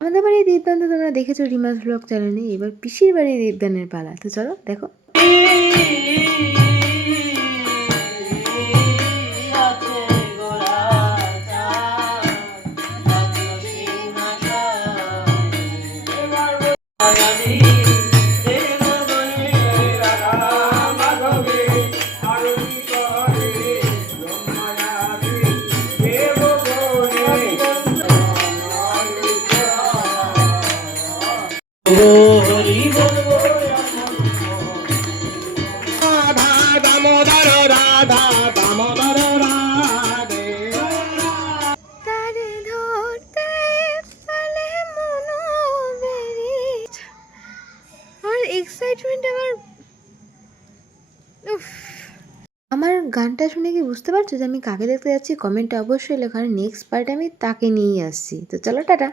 আমাদের বাড়ির দীপদান তো তোমরা দেখেছো রিমাস ব্লগ চ্যানেলে, এবার পিসির বাড়ির দীপদানের পালা। তো চলো দেখো। এক্সাইটমেন্ট আমার গানটা শুনে কি বুঝতে পারছো যে আমি কাকে দেখতে যাচ্ছি? কমেন্টে অবশ্যই লেখো, আর নেক্সট পার্টে আমি তাকে নিয়েই আসছি। তো চলো টাটা।